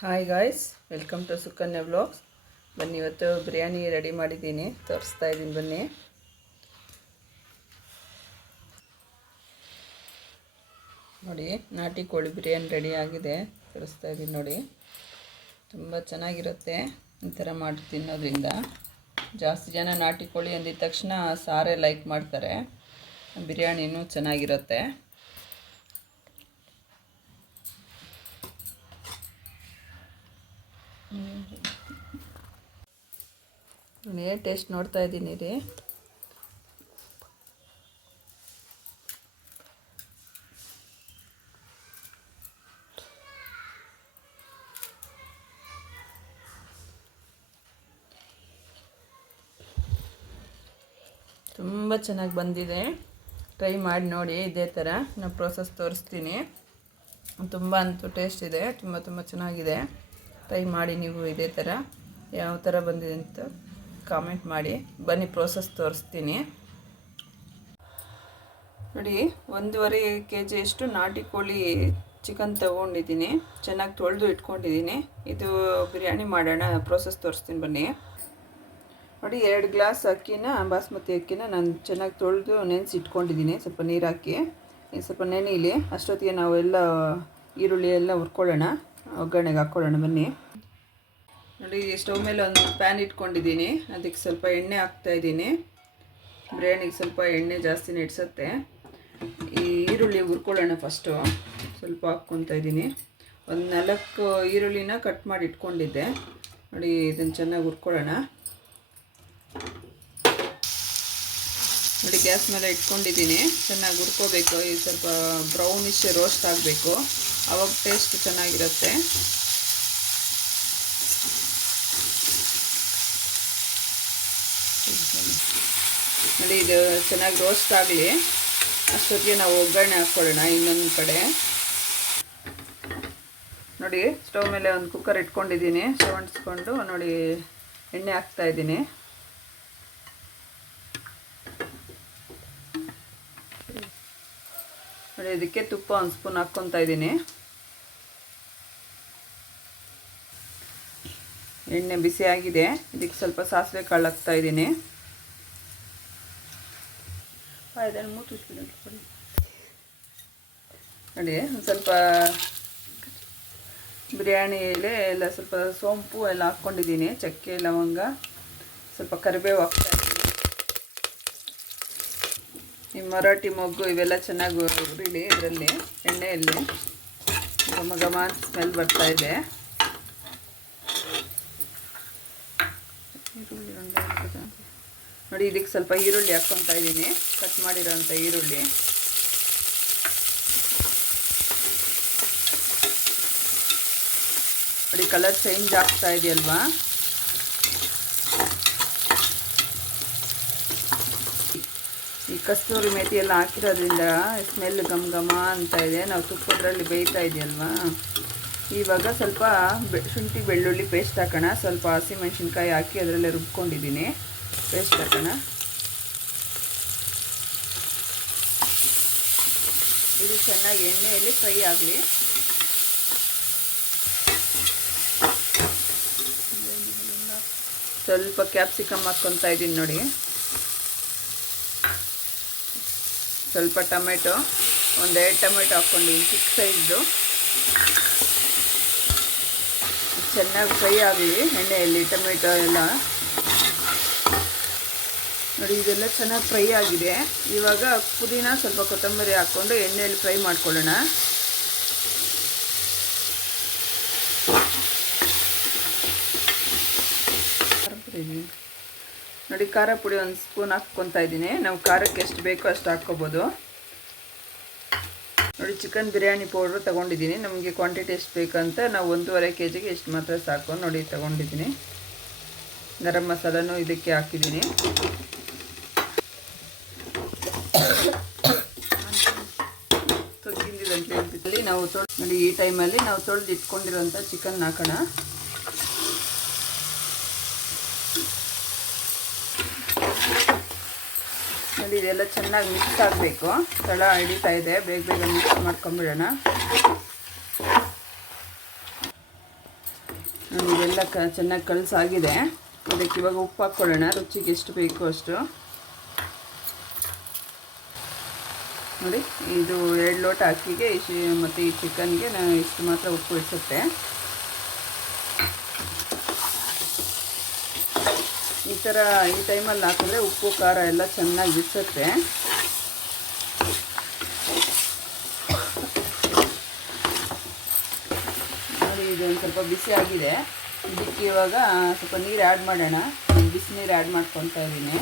Hi guys welcome to Sukanya vlogs ಬನ್ನಿ, ಇವತ್ತು biryani ready ಮಾಡಿದ್ದೀನಿ. ತೋರಿಸ್ತಾ ಇದ್ದೀನಿ, ಬನ್ನಿ. ನೋಡಿ, ನಾಟಿ ಕೋಳಿ ಬಿರಿಯಾನಿ ರೆಡಿ ಆಗಿದೆ. ತೋರಿಸ್ತಾ ಇದ್ದೀನಿ ನೋಡಿ. ತುಂಬ ಚೆನ್ನಾಗಿರುತ್ತೆ. ಈ ಥರ ಮಾಡಿ ತಿನ್ನೋದ್ರಿಂದ. ಜಾಸ್ತಿ ಜನ ನಾಟಿ ಕೋಳಿ ಅಂದಿದ ತಕ್ಷಣ ಸಾರೇ ಲೈಕ್ ಮಾಡ್ತಾರೆ. ಬಿರಿಯಾನಿನೂ ಚೆನ್ನಾಗಿರುತ್ತೆ. ಟೇಸ್ಟ್ ನೋಡ್ತಾ ಇದ್ದೀನಿ ರೀ. ತುಂಬ ಚೆನ್ನಾಗಿ ಬಂದಿದೆ. ಟ್ರೈ ಮಾಡಿ ನೋಡಿ, ಇದೇ ಥರ. ನಾನು ಪ್ರೋಸೆಸ್ ತೋರಿಸ್ತೀನಿ. ತುಂಬ ಅಂತೂ ಟೇಸ್ಟ್ ಇದೆ, ತುಂಬ ತುಂಬ ಚೆನ್ನಾಗಿದೆ. ಟ್ರೈ ಮಾಡಿ ನೀವು ಇದೇ ಥರ. ಯಾವ ಥರ ಬಂದಿದೆ ಅಂತ ಕಾಮೆಂಟ್ ಮಾಡಿ. ಬನ್ನಿ ಪ್ರೋಸೆಸ್ ತೋರಿಸ್ತೀನಿ. ನೋಡಿ, ಒಂದೂವರೆ ಕೆ ಜಿಯಷ್ಟು ನಾಟಿ ಕೋಳಿ ಚಿಕನ್ ತೊಗೊಂಡಿದ್ದೀನಿ. ಚೆನ್ನಾಗಿ ತೊಳೆದು ಇಟ್ಕೊಂಡಿದ್ದೀನಿ. ಇದು ಬಿರಿಯಾನಿ ಮಾಡೋಣ ಪ್ರೋಸೆಸ್ ತೋರಿಸ್ತೀನಿ ಬನ್ನಿ. ನೋಡಿ, ಎರಡು ಗ್ಲಾಸ್ ಅಕ್ಕಿನ, ಬಾಸ್ಮತಿ ಅಕ್ಕಿನ ನಾನು ಚೆನ್ನಾಗಿ ತೊಳೆದು ನೆನೆಸಿ ಇಟ್ಕೊಂಡಿದ್ದೀನಿ ಸ್ವಲ್ಪ ನೀರು ಹಾಕಿ ಸ್ವಲ್ಪ ನೆನೆಯಲಿ ಅಷ್ಟೊತ್ತಿಗೆ ನಾವೆಲ್ಲ ಈರುಳ್ಳಿ ಎಲ್ಲ ಹುರ್ಕೊಳ್ಳೋಣ, ಒಗ್ಗರಣೆಗೆ ಹಾಕ್ಕೊಳ್ಳೋಣ ಬನ್ನಿ. ನೋಡಿ ಸ್ಟವ್ ಮೇಲೆ ಒಂದು ಪ್ಯಾನ್ ಇಟ್ಕೊಂಡಿದ್ದೀನಿ. ಅದಕ್ಕೆ ಸ್ವಲ್ಪ ಎಣ್ಣೆ ಹಾಕ್ತಾ ಇದ್ದೀನಿ. ಬಿರಿಯಾನಿಗೆ ಸ್ವಲ್ಪ ಎಣ್ಣೆ ಜಾಸ್ತಿನೇ ಇಡ್ಸತ್ತೆ. ಈ ಈರುಳ್ಳಿ ಹುರ್ಕೊಳ್ಳೋಣ ಫಸ್ಟು ಸ್ವಲ್ಪ ಹಾಕ್ಕೊತಾ ಇದ್ದೀನಿ. ಒಂದು ನಾಲ್ಕು ಈರುಳ್ಳಿನ ಕಟ್ ಮಾಡಿ ಇಟ್ಕೊಂಡಿದ್ದೆ. ನೋಡಿ, ಇದನ್ನು ಚೆನ್ನಾಗಿ ಹುರ್ಕೊಳ್ಳೋಣ. ನೋಡಿ, ಗ್ಯಾಸ್ ಮೇಲೆ ಇಟ್ಕೊಂಡಿದ್ದೀನಿ. ಚೆನ್ನಾಗಿ ಹುರ್ಕೋಬೇಕು. ಈ ಸ್ವಲ್ಪ ಬ್ರೌನಿಶ್ ರೋಸ್ಟ್ ಆಗಬೇಕು. ಅವಾಗ ಟೇಸ್ಟ್ ಚೆನ್ನಾಗಿರುತ್ತೆ. ನೋಡಿ, ಇದು ಚೆನ್ನಾಗಿ ರೋಸ್ಟ್ ಆಗಲಿ. ಅಷ್ಟೊತ್ತಿಗೆ ನಾವು ಒಗ್ಗರಣೆ ಹಾಕ್ಕೊಳ್ಳೋಣ ಇನ್ನೊಂದು ಕಡೆ. ನೋಡಿ, ಸ್ಟವ್ ಮೇಲೆ ಒಂದು ಕುಕ್ಕರ್ ಇಟ್ಕೊಂಡಿದ್ದೀನಿ. ಸ್ಟವ್ ನೋಡಿ, ಎಣ್ಣೆ ಹಾಕ್ತಾ ಇದ್ದೀನಿ. ನೋಡಿ, ಇದಕ್ಕೆ ತುಪ್ಪ ಒಂದು ಸ್ಪೂನ್ ಹಾಕ್ಕೊತಾ ಇದ್ದೀನಿ. ಎಣ್ಣೆ ಬಿಸಿಯಾಗಿದೆ ಇದಕ್ಕೆ ಸ್ವಲ್ಪ ಸಾಸಿವೆ ಕಾಳು ಹಾಕ್ತಾ ಇದ್ದೀನಿ. ನೋಡಿ ಒಂದು ಸ್ವಲ್ಪ ಬಿರಿಯಾನಿ ಎಲೆ ಎಲ್ಲ ಸ್ವಲ್ಪ ಸೋಂಪು ಎಲ್ಲ ಹಾಕ್ಕೊಂಡಿದ್ದೀನಿ. ಚಕ್ಕೆ ಲವಂಗ ಸ್ವಲ್ಪ ಕರಿಬೇವು ಹಾಕ್ತಾ ಇದ್ದೀನಿ. ಈ ಮರಾಠಿ ಮೊಗ್ಗು ಇವೆಲ್ಲ ಚೆನ್ನಾಗಿ ಉರಿಲಿ ಇದರಲ್ಲಿ ಎಣ್ಣೆಯಲ್ಲಿ. ಘಮ ಘಮ ಸ್ಮೆಲ್ ಬರ್ತಾ ಇದೆ. ನೋಡಿ, ಇದಕ್ಕೆ ಸ್ವಲ್ಪ ಈರುಳ್ಳಿ ಹಾಕ್ಕೊತಾ ಇದ್ದೀನಿ. ಕಟ್ ಮಾಡಿರೋಂಥ ಈರುಳ್ಳಿ. ನೋಡಿ ಕಲರ್ ಚೇಂಜ್ ಆಗ್ತಾ ಇದೆಯಲ್ವಾ? ಈ ಕಸ್ತೂರಿ ಮೇಥಿ ಎಲ್ಲ ಹಾಕಿರೋದ್ರಿಂದ ಸ್ಮೆಲ್ ಘಮ್ ಘಮ ಅಂತ ಇದೆ. ನಾವು ತುಪ್ಪದ್ರಲ್ಲಿ ಬೇಯ್ತಾ ಇದೆಯಲ್ವಾ? ಇವಾಗ ಸ್ವಲ್ಪ ಶುಂಠಿ, ಬೆಳ್ಳುಳ್ಳಿ ಪೇಸ್ಟ್ ಹಾಕೋಣ. ಸ್ವಲ್ಪ ಹಸಿಮೆಣ್ಸಿನ್ಕಾಯಿ ಹಾಕಿ ಅದರಲ್ಲೇ ರುಬ್ಕೊಂಡಿದ್ದೀನಿ. ಪೇಸ್ಟ್ ಹಾಕೋಣ. ಇದು ಚೆನ್ನಾಗಿ ಎಣ್ಣೆಯಲ್ಲಿ ಫ್ರೈ ಆಗಲಿ. ಸ್ವಲ್ಪ ಕ್ಯಾಪ್ಸಿಕಮ್ ಹಾಕ್ಕೊತಾ ಇದ್ದೀನಿ ನೋಡಿ. ಸ್ವಲ್ಪ ಟೊಮೆಟೊ, ಒಂದೆರಡು ಟೊಮೆಟೊ ಹಾಕ್ಕೊಂಡಿದ್ದೀನಿ, ಚಿಕ್ಕ ಸೈಜ್ದು. ಚೆನ್ನಾಗಿ ಫ್ರೈ ಆಗಲಿ ಎಣ್ಣೆಯಲ್ಲಿ, ಟೊಮೆಟೊ ಎಲ್ಲ. ನೋಡಿ, ಇದೆಲ್ಲ ಚೆನ್ನಾಗಿ ಫ್ರೈ ಆಗಿದೆ. ಇವಾಗ ಪುದೀನ ಸ್ವಲ್ಪ ಕೊತ್ತಂಬರಿ ಹಾಕ್ಕೊಂಡು ಎಣ್ಣೆಯಲ್ಲಿ ಫ್ರೈ ಮಾಡ್ಕೊಳ್ಳೋಣ. ನೋಡಿ, ಖಾರ ಪುಡಿ ಒಂದು ಸ್ಪೂನ್ ಹಾಕ್ಕೊತಾ ಇದ್ದೀನಿ. ನಾವು ಖಾರಕ್ಕೆ ಎಷ್ಟು ಬೇಕೋ ಅಷ್ಟು ಹಾಕ್ಕೋಬೋದು. ನೋಡಿ, ಚಿಕನ್ ಬಿರಿಯಾನಿ ಪೌಡ್ರ್ ತೊಗೊಂಡಿದ್ದೀನಿ. ನಮಗೆ ಕ್ವಾಂಟಿಟಿ ಎಷ್ಟು ಬೇಕಂತ ನಾವು ಒಂದೂವರೆ ಕೆ ಜಿಗೆ ಎಷ್ಟು ಮಾತ್ರ ಸಾಕು ನೋಡಿ, ತೊಗೊಂಡಿದ್ದೀನಿ. ಗರಂ ಮಸಾಲನೂ ಇದಕ್ಕೆ ಹಾಕಿದ್ದೀನಿ. ತೊಳೆದಿದ್ದಲ್ಲಿ ನಾವು ತೊಳೆ ನೋಡಿ, ಈ ಟೈಮಲ್ಲಿ ನಾವು ತೊಳೆದು ಇಟ್ಕೊಂಡಿರೋಂಥ ಚಿಕನ್ ಹಾಕೋಣ. ನೋಡಿ ಇದೆಲ್ಲ ಚೆನ್ನಾಗಿ ಮಿಕ್ಸ್ ಆಗಬೇಕು. ತಳ ಹಿಡಿತಾ ಇದೆ. ಬೇಗ ಬೇಗ ಮಿಕ್ಸ್ ಮಾಡ್ಕೊಂಬಿಡೋಣ. ಇದೆಲ್ಲ ಕ, ಚೆನ್ನಾಗಿ ಕಲಸಾಗಿದೆ. ಅದಕ್ಕೆ ಇವಾಗ ಉಪ್ಪು ಹಾಕ್ಕೊಳ್ಳೋಣ. ರುಚಿಗೆ ಎಷ್ಟು ಬೇಕು ಅಷ್ಟು. ನೋಡಿ, ಇದು ಎರಡು ಲೋಟ ಅಕ್ಕಿಗೆ ಮತ್ತು ಈ ಚಿಕನ್ಗೆ ನಾನು ಇಷ್ಟು ಮಾತ್ರ ಉಪ್ಪು ಇಡಿಸುತ್ತೆ ಥರ ಈ ಟೈಮಲ್ಲಿ ಹಾಕಿದ್ರೆ ಉಪ್ಪು, ಖಾರ ಎಲ್ಲ ಚೆನ್ನಾಗಿ ಬಿಸುತ್ತೆ. ನೋಡಿ, ಇದು ಒಂದು ಸ್ವಲ್ಪ ಬಿಸಿ ಆಗಿದೆ. ಇದಕ್ಕೆ ಇವಾಗ ಸ್ವಲ್ಪ ನೀರು ಆ್ಯಡ್ ಮಾಡೋಣ. ಬಿಸಿ ನೀರು ಆ್ಯಡ್ ಮಾಡ್ಕೊತಾ ಇದ್ದೀನಿ.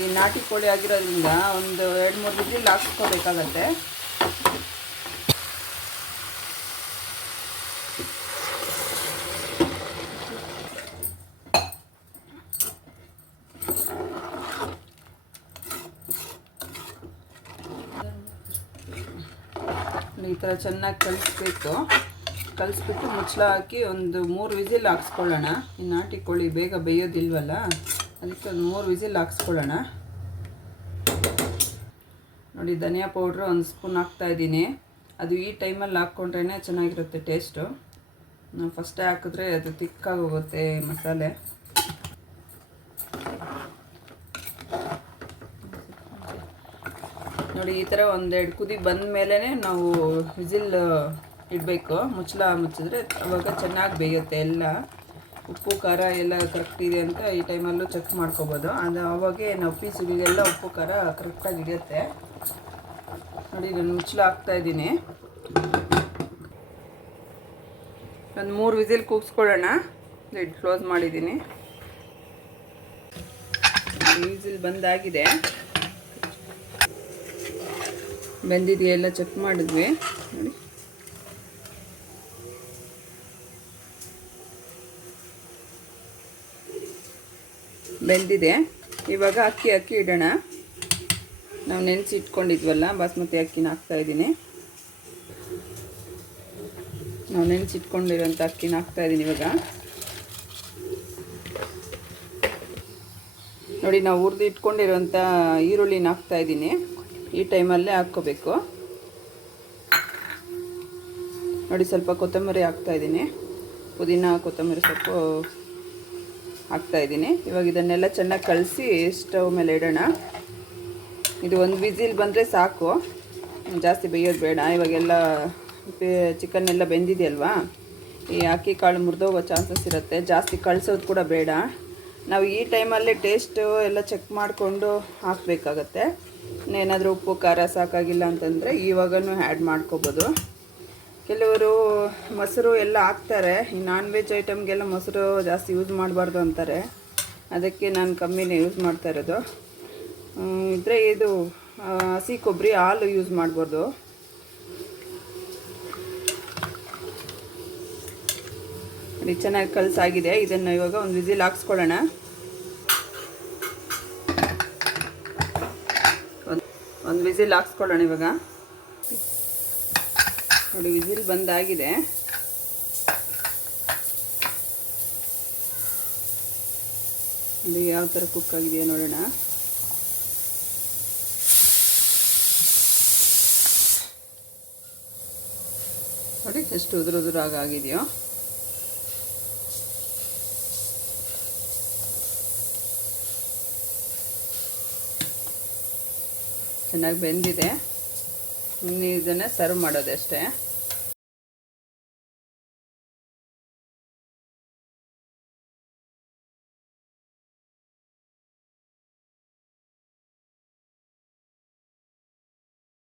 ಈ ನಾಟಿ ಕೋಳಿ ಆಗಿರೋದ್ರಿಂದ ಒಂದು ಎರಡು, ಮೂರು ಬಿಸಿಲಿ ಹಾಕ್ಸ್ಕೋಬೇಕಾಗತ್ತೆ. ಥರ ಚೆನ್ನಾಗಿ ಕಲಿಸ್ಬಿಟ್ಟು ಕಲಿಸ್ಬಿಟ್ಟು ಮುಚ್ಚಳ ಹಾಕಿ ಒಂದು ಮೂರು ವಿಸಿಲ್ ಹಾಕ್ಸ್ಕೊಳ್ಳೋಣ. ಈ ನಾಟಿ ಕೋಳಿ ಬೇಗ ಬೇಯೋದಿಲ್ವಲ್ಲ? ಅದಕ್ಕೆ ಒಂದು ಮೂರು ವಿಸಿಲ್ ಹಾಕ್ಸ್ಕೊಳ್ಳೋಣ. ನೋಡಿ, ಧನಿಯಾ ಪೌಡ್ರು ಒಂದು ಸ್ಪೂನ್ ಹಾಕ್ತಾ ಇದ್ದೀನಿ. ಅದು ಈ ಟೈಮಲ್ಲಿ ಹಾಕ್ಕೊಂಡ್ರೇ ಚೆನ್ನಾಗಿರುತ್ತೆ ಟೇಸ್ಟು. ನಾವು ಫಸ್ಟೇ ಹಾಕಿದ್ರೆ ಅದು ತಿಕ್ಕಾಗೋಗುತ್ತೆ ಮಸಾಲೆ. ನೋಡಿ, ಈ ಥರ ಒಂದೆರಡು ಕುದಿ ಬಂದ ಮೇಲೆ ನಾವು ವಿಸಿಲ್ ಇಡಬೇಕು. ಮುಚ್ಚಳ ಮುಚ್ಚಿದ್ರೆ ಅವಾಗ ಚೆನ್ನಾಗಿ ಬೇಯುತ್ತೆ ಎಲ್ಲ. ಉಪ್ಪು, ಖಾರ ಎಲ್ಲ ಕರೆಕ್ಟ್ ಇದೆ ಅಂತ ಈ ಟೈಮಲ್ಲೂ ಚೆಕ್ ಮಾಡ್ಕೋಬೋದು. ಅದು ಅವಾಗೆ ನಾವು ಪೀಸುಗಳಿಗೆಲ್ಲ ಉಪ್ಪು, ಖಾರ ಕರೆಕ್ಟಾಗಿ ಹಿಡಿಯುತ್ತೆ. ನೋಡಿ, ನಾನು ಮುಚ್ಚಳ ಹಾಕ್ತಾಯಿದ್ದೀನಿ ಒಂದು ಮೂರು ವಿಸಿಲ್ ಕೂಗಿಸ್ಕೊಳ್ಳೋಣ. ಲಿಡ್ ಕ್ಲೋಸ್ ಮಾಡಿದ್ದೀನಿ. ವಿಸಿಲ್ ಬಂದಾಗಿದೆ. ಬೆಂದಿದೆಯೆಲ್ಲ ಚೆಕ್ ಮಾಡಿದ್ವಿ. ನೋಡಿ. ಬೆಂದಿದೆ. ಇವಾಗ ಅಕ್ಕಿ ಅಕ್ಕಿ ಇಡೋಣ. ನಾವು ನೆನೆಸಿ ಇಟ್ಕೊಂಡಿದ್ವಲ್ಲ, ಬಾಸ್ಮತಿ ಅಕ್ಕಿನ ಹಾಕ್ತಾ ಇದ್ದೀನಿ. ನಾವು ನೆನೆಸಿ ಇಟ್ಕೊಂಡಿರೋಂಥ ಅಕ್ಕಿನ ಹಾಕ್ತಾ ಇದ್ದೀನಿ ಇವಾಗ. ನೋಡಿ, ನಾವು ಹುರಿದು ಇಟ್ಕೊಂಡಿರೋಂಥ ಈರುಳ್ಳಿನ ಹಾಕ್ತಾ ಇದ್ದೀನಿ. ಈ ಟೈಮಲ್ಲೇ ಹಾಕ್ಕೋಬೇಕು. ನೋಡಿ ಸ್ವಲ್ಪ ಕೊತ್ತಂಬರಿ ಹಾಕ್ತಾಯಿದ್ದೀನಿ ಪುದೀನ, ಕೊತ್ತಂಬರಿ ಸೊಪ್ಪು ಹಾಕ್ತಾಯಿದ್ದೀನಿ ಇವಾಗ ಇದನ್ನೆಲ್ಲ ಚೆನ್ನಾಗಿ ಕಲಸಿ ಸ್ಟವ್ ಮೇಲೆ ಇಡೋಣ. ಇದು ಒಂದು ವಿಸಿಲ್ ಬಂದರೆ ಸಾಕು. ಜಾಸ್ತಿ ಬೇಯೋದು ಬೇಡ. ಇವಾಗೆಲ್ಲ ಚಿಕನ್ ಎಲ್ಲ ಬೆಂದಿದೆಯಲ್ವಾ? ಈ ಅಕ್ಕಿ ಕಾಳು ಮುರಿದೋಗೋ ಚಾನ್ಸಸ್ ಇರುತ್ತೆ. ಜಾಸ್ತಿ ಕಳಿಸೋದು ಕೂಡ ಬೇಡ. ನಾವು ಈ ಟೈಮಲ್ಲೇ ಟೇಸ್ಟು ಎಲ್ಲ ಚೆಕ್ ಮಾಡಿಕೊಂಡು ಹಾಕಬೇಕಾಗತ್ತೆ. ಏನಾದರೂ ಉಪ್ಪು, ಖಾರ ಸಾಕಾಗಿಲ್ಲ ಅಂತಂದರೆ ಇವಾಗನೂ ಆ್ಯಡ್ ಮಾಡ್ಕೋಬೋದು. ಕೆಲವರು ಮೊಸರು ಎಲ್ಲ ಹಾಕ್ತಾರೆ. ಈ ನಾನ್ ವೆಜ್ ಐಟಮ್ಗೆಲ್ಲ ಮೊಸರು ಜಾಸ್ತಿ ಯೂಸ್ ಮಾಡಬಾರ್ದು ಅಂತಾರೆ. ಅದಕ್ಕೆ ನಾನು ಕಮ್ಮಿನೇ ಯೂಸ್ ಮಾಡ್ತಾ ಇರೋದು. ಇದ್ರೆ ಇದು ಹಸಿ ಕೊಬ್ಬರಿ ಹಾಲು ಯೂಸ್ ಮಾಡ್ಬೋದು. ಚೆನ್ನಾಗಿ ಕಲಸಾಗಿದೆ. ಇದನ್ನು ಇವಾಗ ಒಂದು ವಿಸಿಲ್ ಹಾಕ್ಸ್ಕೊಳ್ಳೋಣ. ಒಂದು ವಿಸಿಲ್ ಹಾಕ್ಸ್ಕೊಳ್ಳೋಣ ಇವಾಗ. ನೋಡಿ, ವಿಸಿಲ್ ಬಂದಾಗಿದೆ. ನೋಡಿ ಯಾವ ಥರ ಕುಕ್ ಆಗಿದೆಯಾ ನೋಡೋಣ. ನೋಡಿ, ಎಷ್ಟು ಉದುರು ಉದುರಾಗಿ ಚೆನ್ನಾಗಿ ಬೆಂದಿದೆ. ಇದನ್ನು ಸರ್ವ್ ಮಾಡೋದಷ್ಟೇ.